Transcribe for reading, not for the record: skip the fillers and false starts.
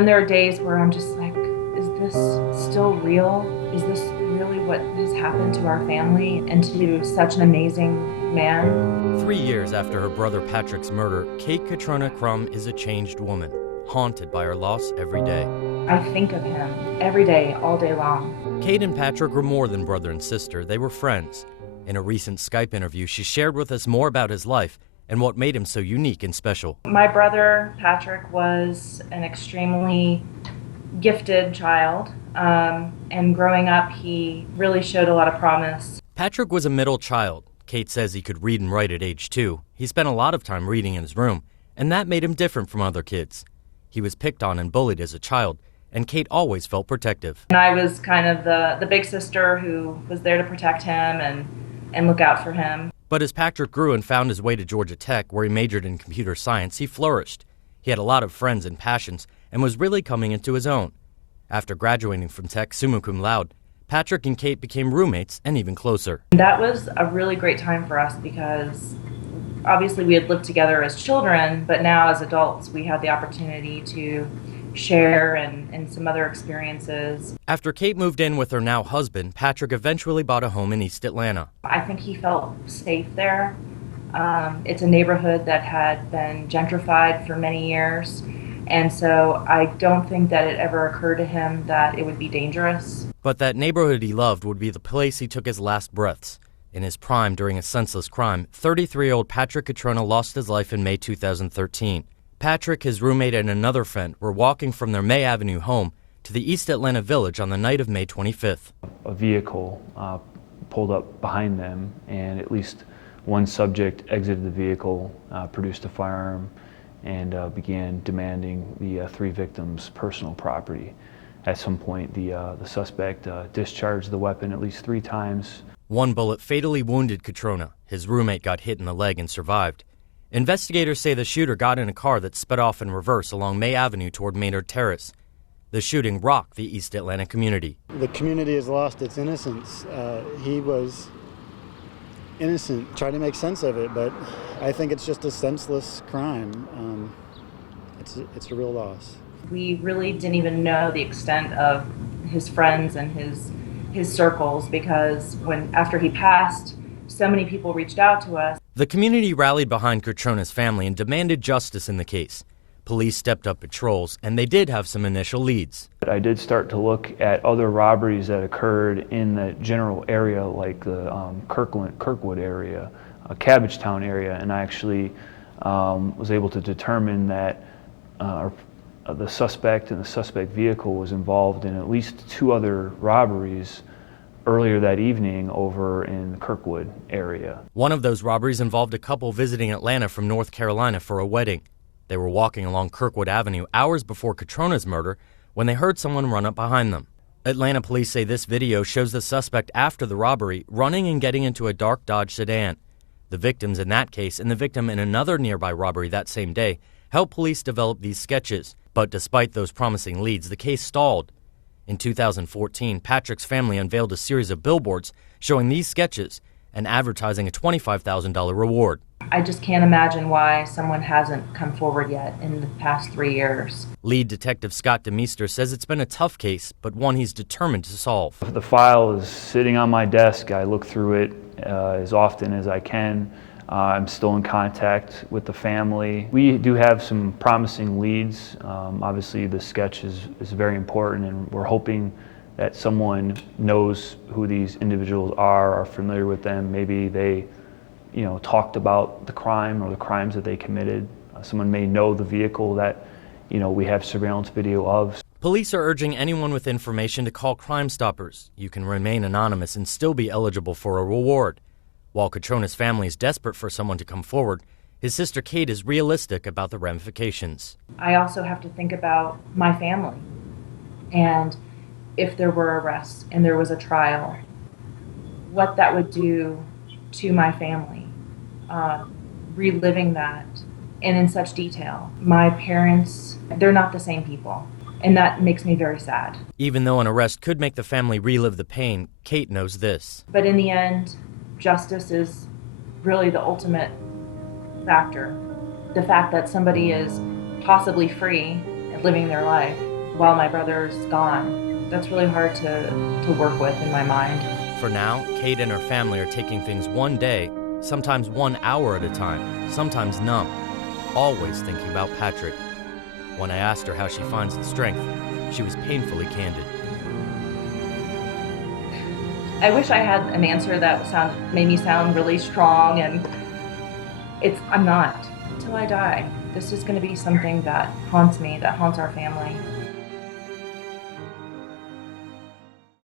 And there are days where I'm just like, is this still real? Is this really what has happened to our family and to such an amazing man? 3 years after her brother Patrick's murder, Kate Catriona Crum is a changed woman, haunted by her loss every day. I think of him every day, all day long. Kate and Patrick were more than brother and sister, they were friends. In a recent Skype interview, she shared with us more about his life and what made him so unique and special. My brother, Patrick, was an extremely gifted child, and growing up, he really showed a lot of promise. Patrick was a middle child. Kate says he could read and write at age 2. He spent a lot of time reading in his room, and that made him different from other kids. He was picked on and bullied as a child, and Kate always felt protective. And I was kind of the big sister who was there to protect him and look out for him. But as Patrick grew and found his way to Georgia Tech, where he majored in computer science, he flourished. He had a lot of friends and passions and was really coming into his own. After graduating from Tech summa cum laude, Patrick and Kate became roommates and even closer. That was a really great time for us because obviously we had lived together as children, but now as adults we had the opportunity to share and some other experiences. After Kate moved in with her now husband, Patrick eventually bought a home in East Atlanta. I think he felt safe there. It's a neighborhood that had been gentrified for many years, and so I don't think that it ever occurred to him that it would be dangerous. But that neighborhood he loved would be the place he took his last breaths. In his prime during a senseless crime, 33-year-old Patrick Catriona lost his life in May 2013. Patrick, his roommate, and another friend were walking from their May Avenue home to the East Atlanta Village on the night of May 25th. A vehicle pulled up behind them, and at least one subject exited the vehicle, produced a firearm, and began demanding the 3 victims' personal property. At some point, the suspect discharged the weapon at least 3 times. One bullet fatally wounded Catriona. His roommate got hit in the leg and survived. Investigators say the shooter got in a car that sped off in reverse along May Avenue toward Maynard Terrace. The shooting rocked the East Atlanta community. The community has lost its innocence. He was innocent. Try to make sense of it, but I think it's just a senseless crime. It's a real loss. We really didn't even know the extent of his friends and his circles because after he passed, so many people reached out to us. The community rallied behind Catriona's family and demanded justice in the case. Police stepped up patrols, and they did have some initial leads. I did start to look at other robberies that occurred in the general area, like the Kirkwood area, Cabbagetown area, and I actually was able to determine that the suspect and the suspect vehicle was involved in at least 2 other robberies earlier that evening over in the Kirkwood area. One of those robberies involved a couple visiting Atlanta from North Carolina for a wedding. They were walking along Kirkwood Avenue hours before Catriona's murder when they heard someone run up behind them. Atlanta police say this video shows the suspect after the robbery running and getting into a dark Dodge sedan. The victims in that case and the victim in another nearby robbery that same day helped police develop these sketches. But despite those promising leads, the case stalled. In 2014, Patrick's family unveiled a series of billboards showing these sketches and advertising a $25,000 reward. I just can't imagine why someone hasn't come forward yet in the past 3 years. Lead Detective Scott DeMeester says it's been a tough case, but one he's determined to solve. The file is sitting on my desk. I look through it as often as I can. I'm still in contact with the family. We do have some promising leads. Obviously the sketch is very important, and we're hoping that someone knows who these individuals are familiar with them. Maybe they talked about the crime or the crimes that they committed. Someone may know the vehicle that we have surveillance video of. Police are urging anyone with information to call Crime Stoppers. You can remain anonymous and still be eligible for a reward. While Catriona's family is desperate for someone to come forward, his sister Kate is realistic about the ramifications. I also have to think about my family, and if there were arrests and there was a trial, what that would do to my family, reliving that and in such detail. My parents, they're not the same people, and that makes me very sad. Even though an arrest could make the family relive the pain, Kate knows this. But in the end, justice is really the ultimate factor. The fact that somebody is possibly free and living their life while my brother's gone. That's really hard to work with in my mind. For now, Kate and her family are taking things one day, sometimes 1 hour at a time, sometimes none, always thinking about Patrick. When I asked her how she finds the strength, she was painfully candid. I wish I had an answer that made me sound really strong, and I'm not. Until I die, this is going to be something that haunts me, that haunts our family.